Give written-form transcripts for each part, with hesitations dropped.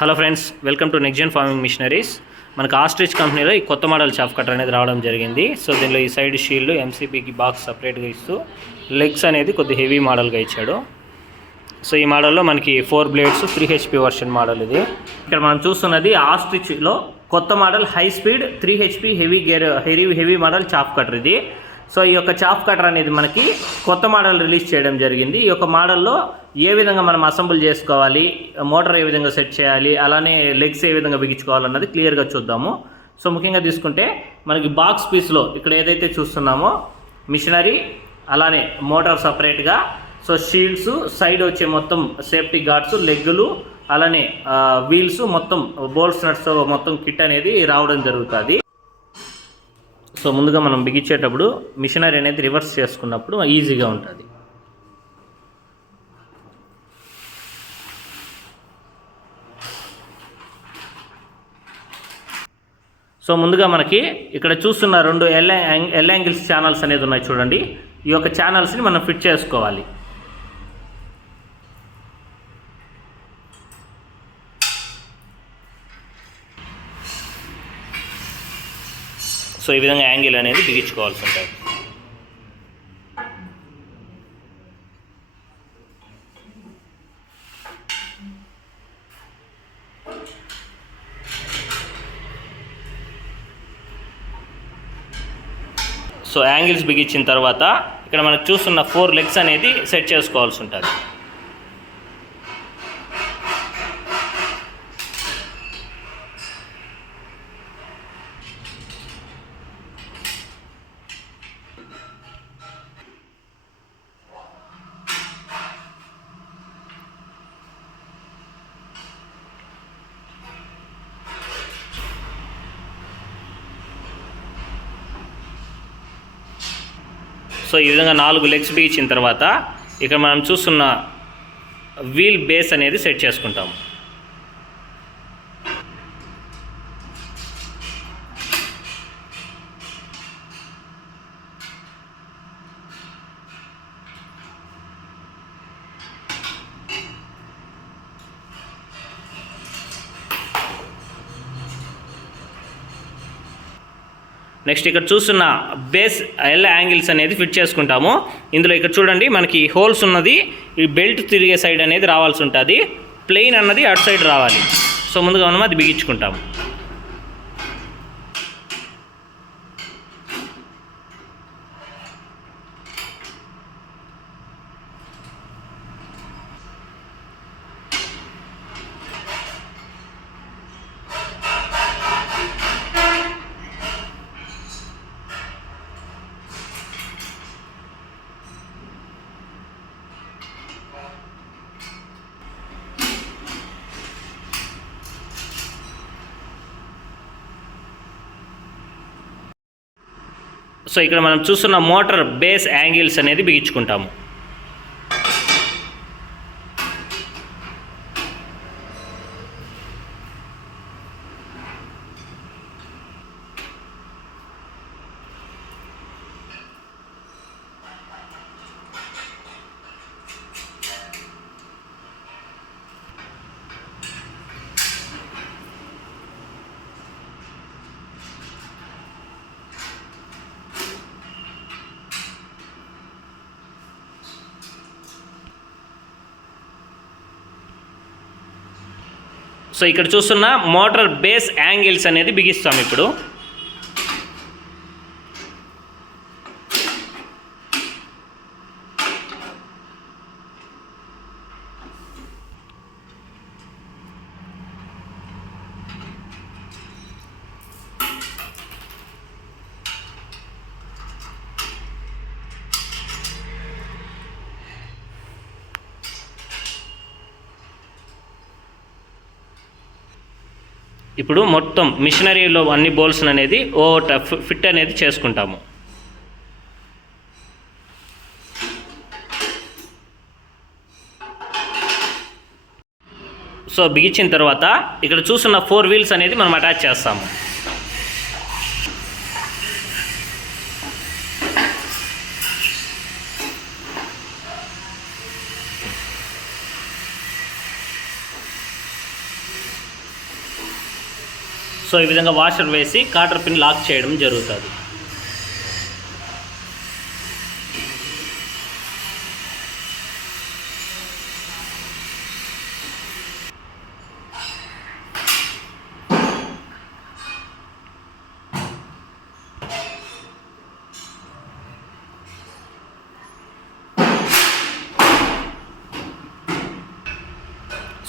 Hello friends, welcome to NexGen Farming Machineries. మనకు ostrich కంపెనీలో ఈ కొత్త మోడల్ చాఫ్ కటర్ అనేది రావడం జరిగింది. సో దీనిలో ఈ సైడ్ షీల్డ్ ఎంసీపీకి బాక్స్ సపరేట్గా ఇస్తూ లెగ్స్ అనేది కొద్ది హెవీ మోడల్గా ఇచ్చాడు. సో ఈ మోడల్లో మనకి 4 బ్లేడ్స్ 3 HP వర్షన్ మోడల్ ఇది. ఇక్కడ మనం చూస్తున్నది ఆస్ట్రిచ్లో కొత్త model high speed 3 HP heavy model chaff cutter ఇది. సో ఈ యొక్క చాఫ్ కటర్ అనేది మనకి కొత్త మోడల్ రిలీజ్ చేయడం జరిగింది. ఈ యొక్క మోడల్లో ఏ విధంగా మనం అసెంబుల్ చేసుకోవాలి, మోటార్ ఏ విధంగా సెట్ చేయాలి, అలానే లెగ్స్ ఏ విధంగా బిగించుకోవాలన్నది క్లియర్గా చూద్దాము. సో ముఖ్యంగా తీసుకుంటే మనకి బాక్స్ పీస్లో ఇక్కడ ఏదైతే చూస్తున్నామో మిషనరీ, అలానే మోటార్ సపరేట్గా, సో షీల్డ్స్, సైడ్ వచ్చే మొత్తం సేఫ్టీ గార్డ్స్, లెగ్గులు, అలానే వీల్స్, మొత్తం బోల్ట్స్ నట్స్ మొత్తం కిట్ అనేది రావడం జరుగుతుంది. సో ముందుగా మనం బిగించేటప్పుడు మిషనరీ అనేది రివర్స్ చేసుకున్నప్పుడు ఈజీగా ఉంటుంది. సో ముందుగా మనకి ఇక్కడ చూస్తున్న 2 ఎల్ యాంగిల్స్ ఛానల్స్ అనేది ఉన్నాయి చూడండి. ఈ యొక్క ఛానల్స్ని మనం ఫిట్ చేసుకోవాలి. సో ఈ విధంగా యాంగిల్ అనేది బిగించుకోవాల్సి ఉంటుంది. సో యాంగిల్స్ బిగించిన తర్వాత ఇక్కడ మనకు చూస్తున్న 4 లెగ్స్ అనేది సెట్ చేసుకోవాల్సి ఉంటుంది. సో ఈ విధంగా 4 లెగ్స్ బిగించిన తర్వాత ఇక్కడ మనం చూస్తున్న వీల్ బేస్ అనేది సెట్ చేసుకుంటాము. నెక్స్ట్ ఇక్కడ చూస్తున్న బేస్ ఎల్ యాంగిల్స్ అనేది ఫిట్ చేసుకుంటాము. ఇందులో ఇక్కడ చూడండి మనకి హోల్స్ ఉన్నది, ఈ బెల్ట్ తిరిగే సైడ్ అనేది రావాల్సి ఉంటుంది, ప్లెయిన్ అన్నది అటు సైడ్ రావాలి. సో ముందుగా మనం అది బిగించుకుంటాము. సో ఇక్కడ మనం చూస్తున్న మోటార్ బేస్ యాంగిల్స్ అనేది బిగించుకుంటాము. సో ఇక్కడ చూస్తున్న మోటార్ బేస్ యాంగిల్స్ అనేది బిగిస్తాం. ఇప్పుడు ఇప్పుడు మొత్తం మిషనరీలో అన్ని బోల్స్ అనేది ఫిట్ అనేది చేసుకుంటాము. సో బిగించిన తర్వాత ఇక్కడ చూస్తున్న 4 వీల్స్ అనేది మనం అటాచ్ చేస్తాము. సో ఈ విధంగా వాషర్ వేసి కాటర్ పిన్ లాక్ చేయడం జరుగుతుంది.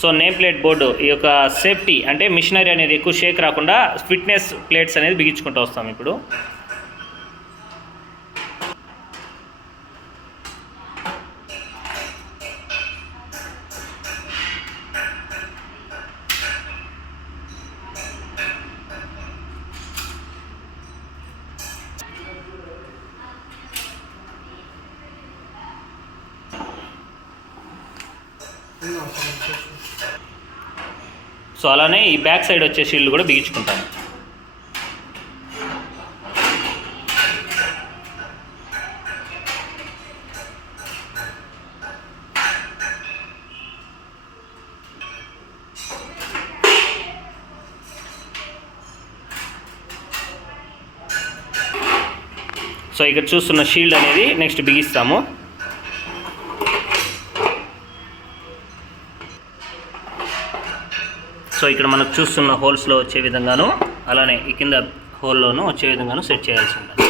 సో నేమ్ ప్లేట్ బోర్డు ఈ యొక్క సేఫ్టీ అంటే మిషనరీ అనేది ఎక్కువ షేక్ రాకుండా ఫిట్నెస్ ప్లేట్స్ అనేది బిగించుకుంటూ వస్తాం ఇప్పుడు. సో అలానే ఈ బ్యాక్ సైడ్ వచ్చే షీల్డ్ కూడా బిగించుకుంటాము. సో ఇక్కడ చూస్తున్న షీల్డ్ అనేది నెక్స్ట్ బిగిస్తాము. సో ఇక్కడ మనకు చూస్తున్న హోల్స్లో వచ్చే విధంగాను అలానే ఈ కింద హోల్లోనూ వచ్చే విధంగాను సెట్ చేయాల్సి ఉంటుంది.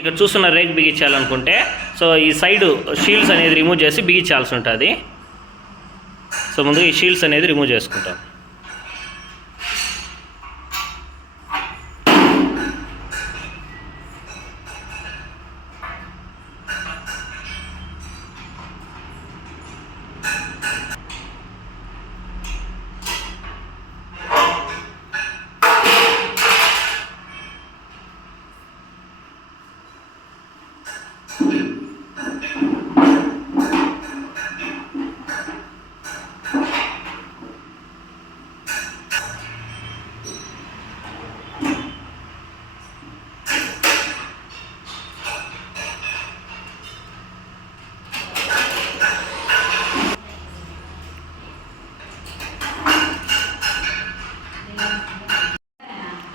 ఇక్కడ చూస్తున్న రేక్ బిగించాలనుకుంటే సో ఈ సైడ్ షీల్డ్స్ అనేది రిమూవ్ చేసి బిగించాల్సి ఉంటుంది. సో ముందుగా ఈ షీల్డ్స్ అనేది రిమూవ్ చేసుకుంటాం.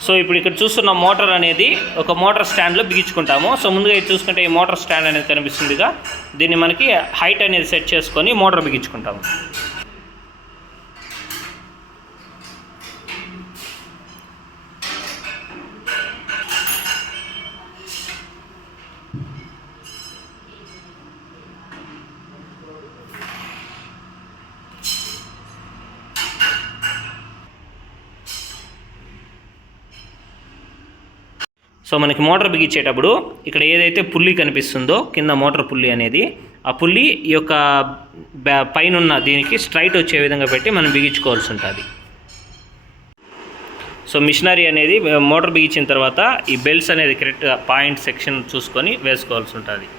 సో ఇప్పుడు ఇక్కడ చూస్తున్న మోటార్ అనేది ఒక మోటార్ స్టాండ్లో బిగించుకుంటాము. సో ముందుగా ఇది చూసుకుంటే ఈ మోటార్ స్టాండ్ అనేది కనిపిస్తుందిగా, దీన్ని మనకి హైట్ అనేది సెట్ చేసుకొని మోటార్ బిగించుకుంటాము. సో మనకి మోటార్ బిగించేటప్పుడు ఇక్కడ ఏదైతే పుల్లి కనిపిస్తుందో కింద మోటార్ పుల్లి అనేది, ఆ పుల్లి ఈ యొక్క పైన దీనికి స్ట్రైట్ వచ్చే విధంగా పెట్టి మనం బిగించుకోవాల్సి ఉంటుంది. సో మిషనరీ అనేది మోటార్ బిగించిన తర్వాత ఈ బెల్ట్స్ అనేది కరెక్ట్గా పాయింట్ సెక్షన్ చూసుకొని వేసుకోవాల్సి ఉంటుంది.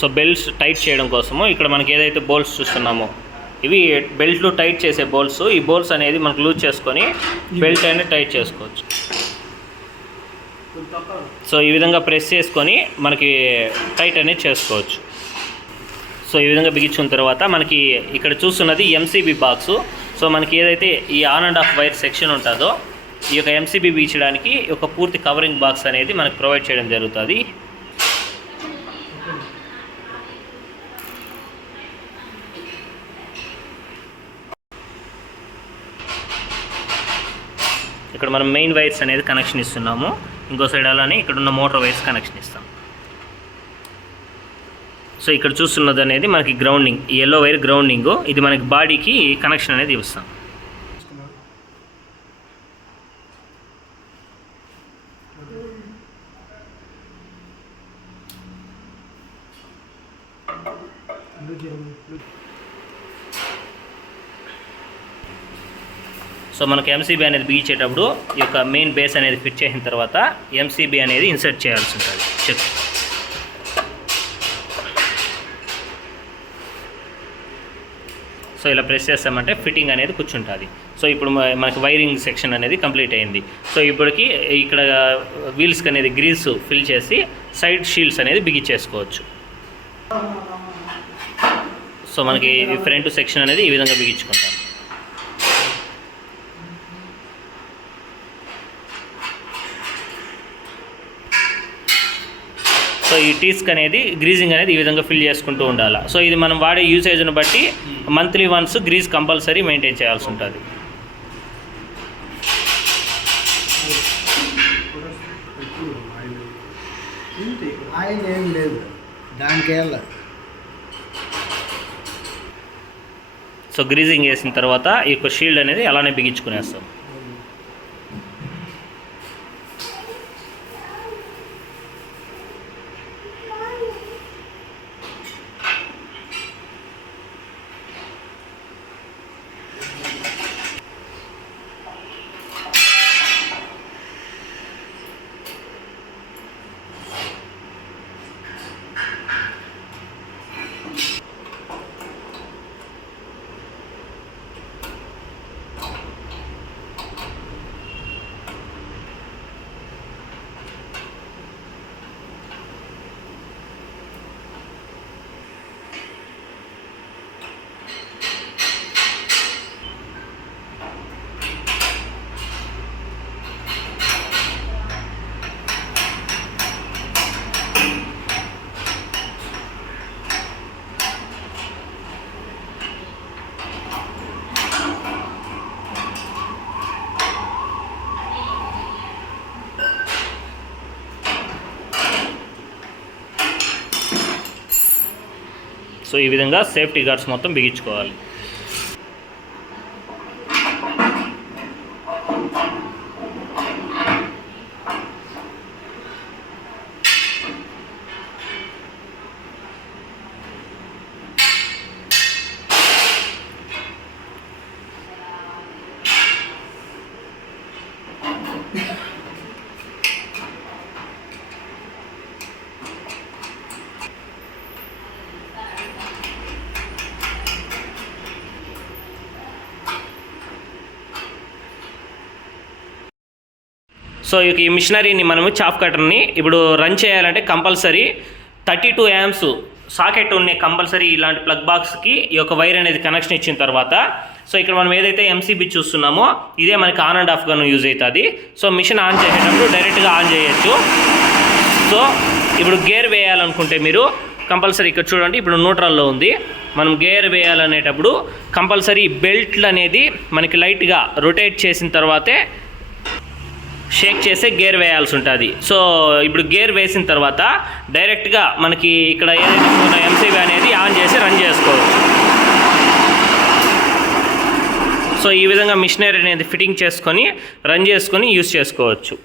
సో బెల్ట్స్ టైట్ చేయడం కోసము ఇక్కడ మనకి ఏదైతే బోల్ట్స్ చూస్తున్నామో ఇవి బెల్ట్లు టైట్ చేసే బోల్ట్స్. ఈ బోల్ట్స్ అనేది మనకు లూజ్ చేసుకొని బెల్ట్ అనేది టైట్ చేసుకోవచ్చు. సో ఈ విధంగా ప్రెస్ చేసుకొని మనకి టైట్ అనేది చేసుకోవచ్చు. సో ఈ విధంగా బిగించుకున్న తర్వాత మనకి ఇక్కడ చూస్తున్నది ఎంసీబీ బాక్సు. సో మనకి ఏదైతే ఈ on and of wire section ఉంటుందో ఈ యొక్క ఎంసీబీ బిగించడానికి ఒక పూర్తి కవరింగ్ బాక్స్ అనేది మనకు ప్రొవైడ్ చేయడం జరుగుతుంది. ఇక్కడ మనం మెయిన్ వైర్స్ అనేది కనెక్షన్ ఇస్తున్నాము, ఇంకో సైడ్ అలానే ఇక్కడ ఉన్న మోటార్ వైర్స్ కనెక్షన్ ఇస్తాం. సో ఇక్కడ చూస్తున్నది అనేది మనకి గ్రౌండింగ్, ఈ ఎల్లో వైర్ గ్రౌండింగ్, ఇది మనకి బాడీకి కనెక్షన్ అనేది ఇస్తాం. సో మనకు ఎంసీబీ అనేది బిగించేటప్పుడు ఈ యొక్క మెయిన్ బేస్ అనేది ఫిట్ చేసిన తర్వాత ఎంసీబీ అనేది ఇన్సర్ట్ చేయాల్సి ఉంటుంది. చెక్. సో ఇలా ప్రెస్ చేస్తామంటే ఫిట్టింగ్ అనేది కూర్చుంటుంది. సో ఇప్పుడు మనకి వైరింగ్ సెక్షన్ అనేది కంప్లీట్ అయింది. సో ఇప్పటికి ఇక్కడ వీల్స్కి అనేది గ్రీస్ ఫిల్ చేసి సైడ్ షీల్డ్స్ అనేది బిగించేసుకోవచ్చు. సో మనకి ఫ్రంట్ సెక్షన్ అనేది ఈ విధంగా బిగించుకుంటాం. సో ఈ టీస్క్ అనేది గ్రీజింగ్ అనేది ఈ విధంగా ఫిల్ చేసుకుంటూ ఉండాలి. సో ఇది మనం వాడే యూసేజ్ను బట్టి monthly once grease compulsory maintain చేయాల్సి ఉంటుంది. సో గ్రీజింగ్ వేసిన తర్వాత ఈ యొక్క షీల్డ్ అనేది అలానే బిగించుకునేస్తాం. సో ఈ విధంగా సేఫ్టీ గార్డ్స్ మొత్తం బిగించుకోవాలి. సో ఈ మిషనరీని మనము చాఫ్ కటర్ని ఇప్పుడు రన్ చేయాలంటే కంపల్సరీ 32 amps సాకెట్ ఉన్న కంపల్సరీ ఇలాంటి ప్లగ్ బాక్స్కి ఈ యొక్క వైర్ అనేది కనెక్షన్ ఇచ్చిన తర్వాత సో ఇక్కడ మనం ఏదైతే ఎంసీబీ చూస్తున్నామో ఇదే మనకి ఆన్ అండ్ ఆఫ్గాను యూజ్ అవుతుంది. సో మిషన్ ఆన్ చేసేటప్పుడు డైరెక్ట్గా ఆన్ చేయొచ్చు. సో ఇప్పుడు గేర్ వేయాలనుకుంటే మీరు కంపల్సరీ ఇక్కడ చూడండి, ఇప్పుడు న్యూట్రల్లో ఉంది. మనం గేర్ వేయాలనేటప్పుడు కంపల్సరీ బెల్ట్లు అనేది మనకి లైట్గా రొటేట్ చేసిన తర్వాతే షేక్ చేసే గేర్ వేయాల్సి ఉంటుంది. సో ఇప్పుడు గేర్ వేసిన తర్వాత డైరెక్ట్గా మనకి ఇక్కడ ఏదైతే ఉన్న ఎంసీబీ అనేది ఆన్ చేసి రన్ చేసుకోవచ్చు. సో ఈ విధంగా మిషనరీ అనేది ఫిట్టింగ్ చేసుకొని రన్ చేసుకొని యూజ్ చేసుకోవచ్చు.